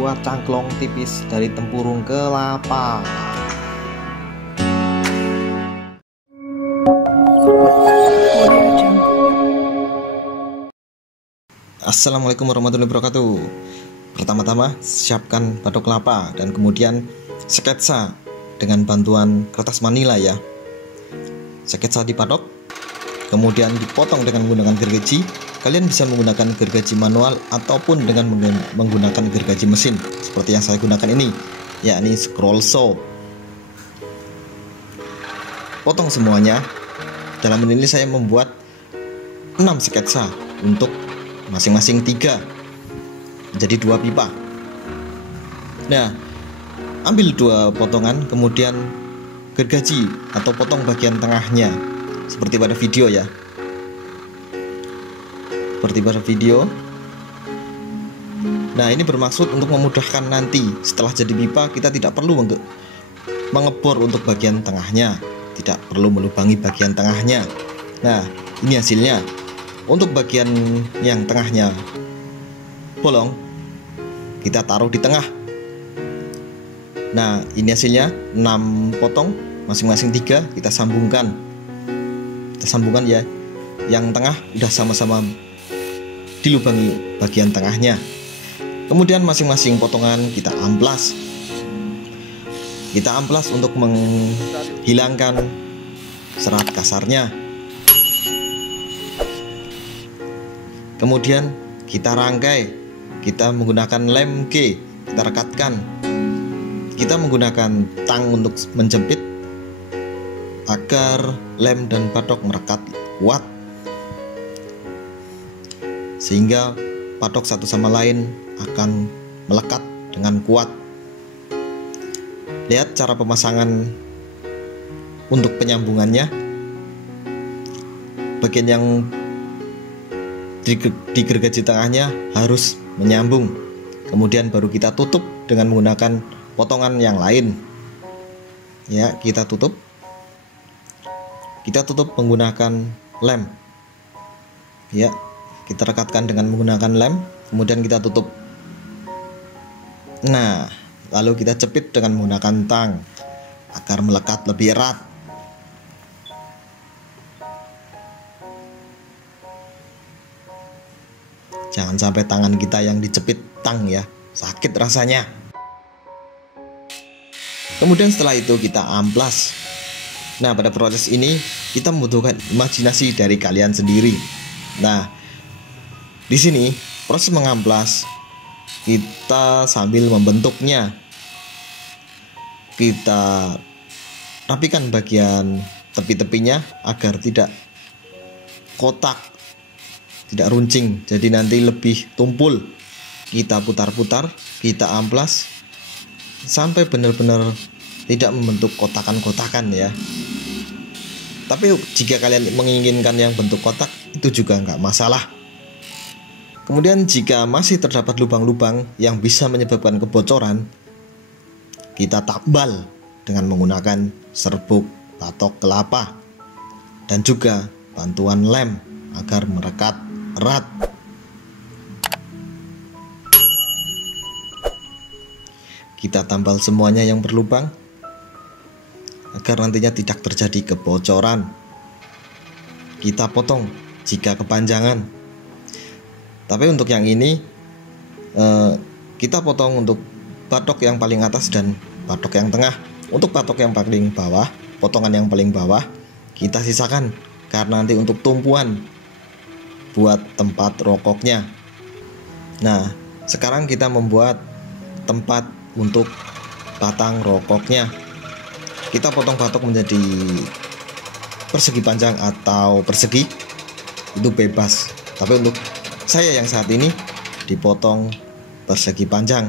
sebuah cangklong tipis dari tempurung kelapa. Assalamualaikum warahmatullahi wabarakatuh. Pertama-tama siapkan batok kelapa dan kemudian sketsa dengan bantuan kertas manila ya. Sketsa di patok, kemudian dipotong dengan menggunakan gergaji. Kalian bisa menggunakan gergaji manual ataupun dengan menggunakan gergaji mesin seperti yang saya gunakan ini, yakni scroll saw. Potong semuanya. Dalam ini saya membuat 6 sketsa untuk masing-masing 3, jadi 2 pipa. Nah, ambil 2 potongan, kemudian gergaji atau potong bagian tengahnya seperti pada video ya. Seperti pada video. Nah, ini bermaksud untuk memudahkan nanti setelah jadi pipa kita tidak perlu mengebor untuk bagian tengahnya, tidak perlu melubangi bagian tengahnya. Nah, ini hasilnya. Untuk bagian yang tengahnya bolong, kita taruh di tengah. Nah, ini hasilnya 6 potong, masing-masing 3 kita sambungkan. Kita sambungkan ya. Yang tengah udah sama-sama dilubangi bagian tengahnya. Kemudian masing-masing potongan kita amplas. Kita amplas untuk menghilangkan serat kasarnya. Kemudian kita rangkai. Kita menggunakan lem G, kita rekatkan. Kita menggunakan tang untuk menjepit agar lem dan patok merekat kuat, sehingga patok satu sama lain akan melekat dengan kuat. Lihat cara pemasangan untuk penyambungannya. Bagian yang di gergaji tengahnya harus menyambung, kemudian baru kita tutup dengan menggunakan potongan yang lain ya. Kita tutup menggunakan lem ya. Kita rekatkan dengan menggunakan lem, kemudian kita tutup. Nah, lalu kita jepit dengan menggunakan tang agar melekat lebih erat. Jangan sampai tangan kita yang dijepit tang ya, sakit rasanya. Kemudian setelah itu kita amplas. Nah, pada proses ini kita membutuhkan imajinasi dari kalian sendiri. Nah, di sini proses mengamplas kita sambil membentuknya. Kita rapikan bagian tepi-tepinya agar tidak kotak, tidak runcing, jadi nanti lebih tumpul. Kita putar-putar, kita amplas sampai benar-benar tidak membentuk kotakan-kotakan ya. Tapi jika kalian menginginkan yang bentuk kotak, itu juga nggak masalah. Kemudian jika masih terdapat lubang-lubang yang bisa menyebabkan kebocoran, kita tambal dengan menggunakan serbuk batok kelapa dan juga bantuan lem agar merekat erat. Kita tambal semuanya yang berlubang agar nantinya tidak terjadi kebocoran. Kita potong jika kepanjangan. Tapi untuk yang ini kita potong untuk batok yang paling atas dan batok yang tengah. Untuk batok yang paling bawah, potongan yang paling bawah kita sisakan karena nanti untuk tumpuan buat tempat rokoknya. Nah, sekarang kita membuat tempat untuk batang rokoknya. Kita potong batok menjadi persegi panjang atau persegi, itu bebas. Tapi untuk saya yang saat ini dipotong persegi panjang.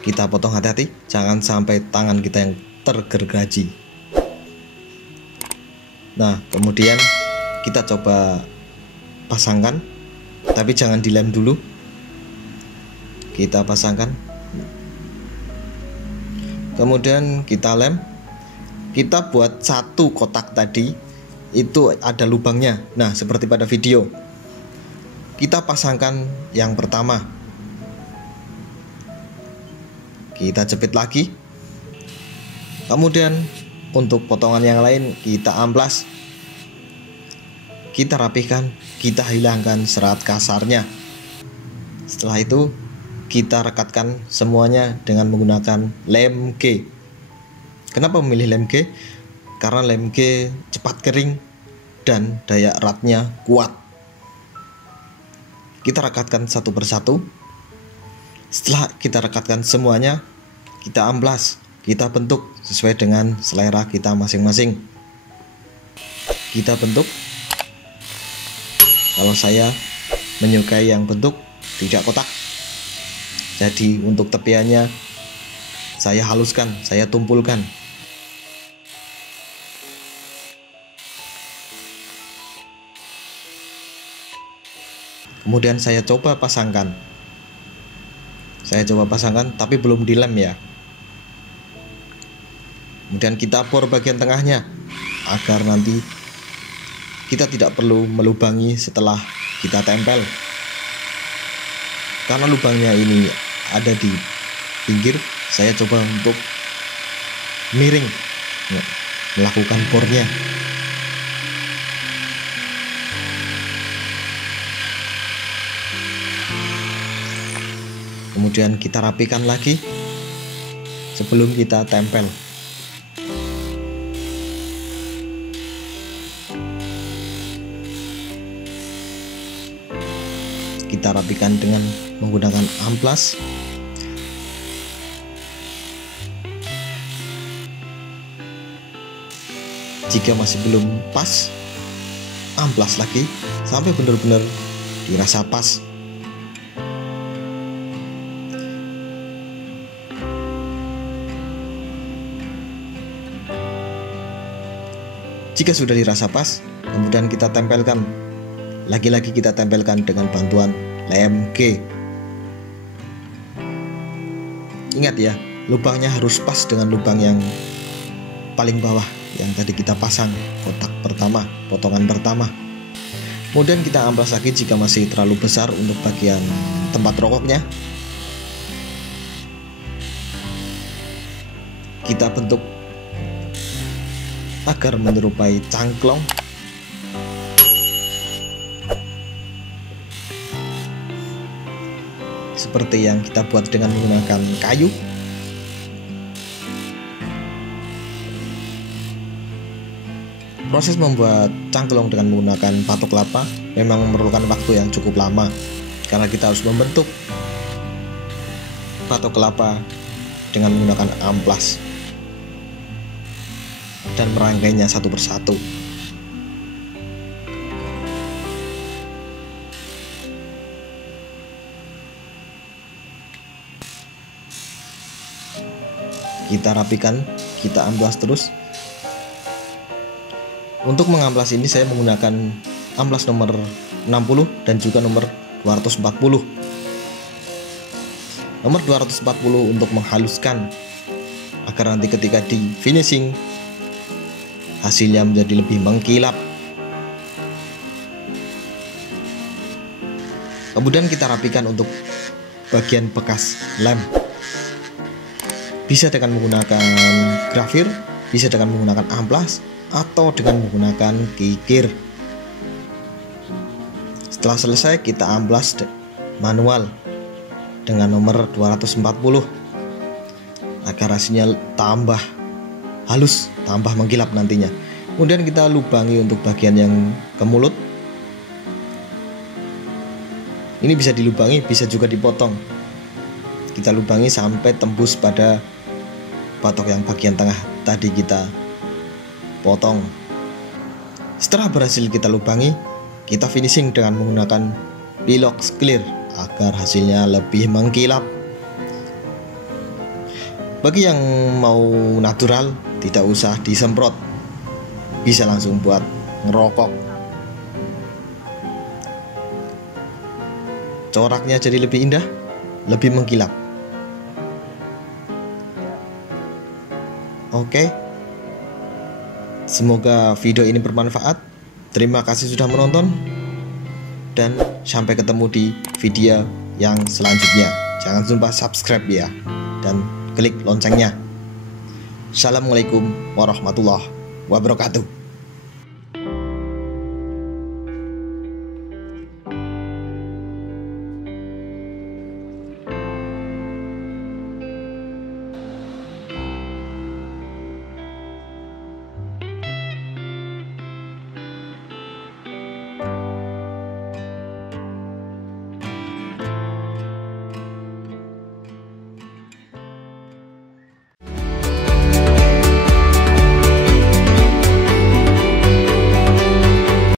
Kita potong hati-hati, jangan sampai tangan kita yang tergergaji. Nah, kemudian kita coba pasangkan, tapi jangan dilem dulu. Kita pasangkan. Kemudian kita lem. Kita buat 1 kotak tadi itu ada lubangnya. Nah, seperti pada video. Kita pasangkan yang pertama. Kita jepit lagi. Kemudian untuk potongan yang lain kita amplas. Kita rapihkan, kita hilangkan serat kasarnya. Setelah itu kita rekatkan semuanya dengan menggunakan lem G. Kenapa memilih lem G? Karena lem G cepat kering dan daya eratnya kuat. Kita rekatkan satu persatu. Setelah kita rekatkan semuanya, kita amplas, kita bentuk sesuai dengan selera kita masing-masing. Kita bentuk. Kalau saya menyukai yang bentuk tidak kotak. Jadi untuk tepiannya saya haluskan, saya tumpulkan. Kemudian saya coba pasangkan. Tapi belum dilem ya. Kemudian kita bor bagian tengahnya agar nanti kita tidak perlu melubangi setelah kita tempel. Karena lubangnya ini ada di pinggir, saya coba untuk miring melakukan bornya. Kemudian kita rapikan lagi sebelum kita tempel. Kita rapikan dengan menggunakan amplas. Jika masih belum pas, amplas lagi sampai benar-benar dirasa pas. Jika sudah dirasa pas, kemudian kita tempelkan. Lagi-lagi kita tempelkan dengan bantuan lem G. Ingat ya, lubangnya harus pas dengan lubang yang paling bawah yang tadi kita pasang, kotak pertama, potongan pertama. Kemudian kita amplas lagi jika masih terlalu besar untuk bagian tempat rokoknya. Kita bentuk agar menyerupai cangklong. Seperti yang kita buat dengan menggunakan kayu. Proses membuat cangklong dengan menggunakan batok kelapa memang memerlukan waktu yang cukup lama, karena kita harus membentuk batok kelapa dengan menggunakan amplas dan merangkainya satu persatu. Kita rapikan, kita amplas terus. Untuk mengamplas ini saya menggunakan amplas nomor 60 dan juga nomor 240. Nomor 240 untuk menghaluskan agar nanti ketika di finishing hasilnya menjadi lebih mengkilap. Kemudian kita rapikan untuk bagian bekas lem. Bisa dengan menggunakan grafir, bisa dengan menggunakan amplas, atau dengan menggunakan kikir. Setelah selesai kita amplas manual dengan nomor 240 agar hasilnya tambah halus, tambah mengkilap nantinya. Kemudian kita lubangi untuk bagian yang ke mulut. Ini bisa dilubangi, bisa juga dipotong. Kita lubangi sampai tembus pada batok yang bagian tengah tadi kita potong. Setelah berhasil kita lubangi, kita finishing dengan menggunakan Pilox Clear agar hasilnya lebih mengkilap. Bagi yang mau natural, tidak usah disemprot, bisa langsung buat ngerokok. Coraknya jadi lebih indah, lebih mengkilap. Oke, Semoga video ini bermanfaat. Terima kasih sudah menonton, dan sampai ketemu di video yang selanjutnya. Jangan lupa subscribe ya, dan klik loncengnya. Assalamualaikum warahmatullahi wabarakatuh.